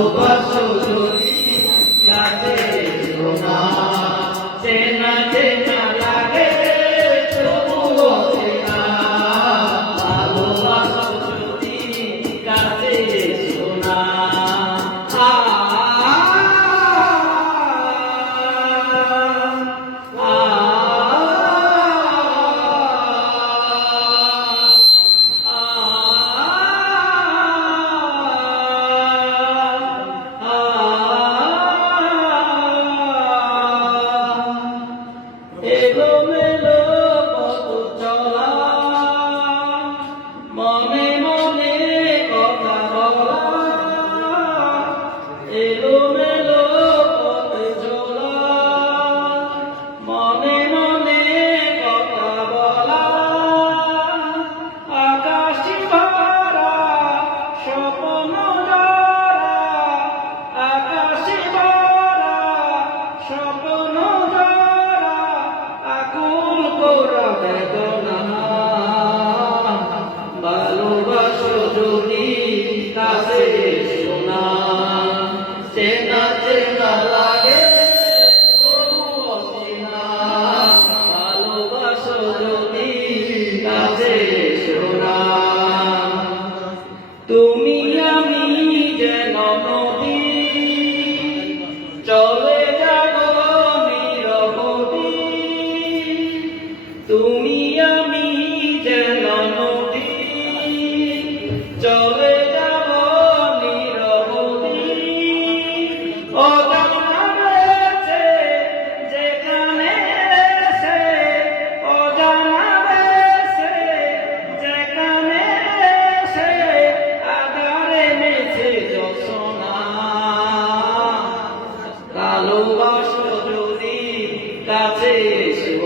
ভালোবাসো যদি কাছে এসো না, চেনা চেনা লাগে তবুও চেনা, ভালোবাসো যদি কাছে এসো না। এলোমেলো পথ চলা, মনে মনে কথা বলা, এলোমেলো পথ চলা, মনে মনে কথা বলা, আকাশে ভরা স্বপ্ন জরা, আকাশে ভরা স্বপ্ন বেদনা, ভালোবাসো যদি কাছে এসো না, চেনা চেনা লাগে তবুও চেনা, ভালোবাসো যদি কাছে এসো না। তুমি আমি যেন নদী, চলে যাব নিরবধি, তুমি আমি যেন নদী, চলে যাব নিরবধি, অজানা রয়েছে যেখানে এসে, অজানা রয়েছে যেখানে এসে, আধারে মেছে যশোনা, ভালোবাসো যদি কাছে এসো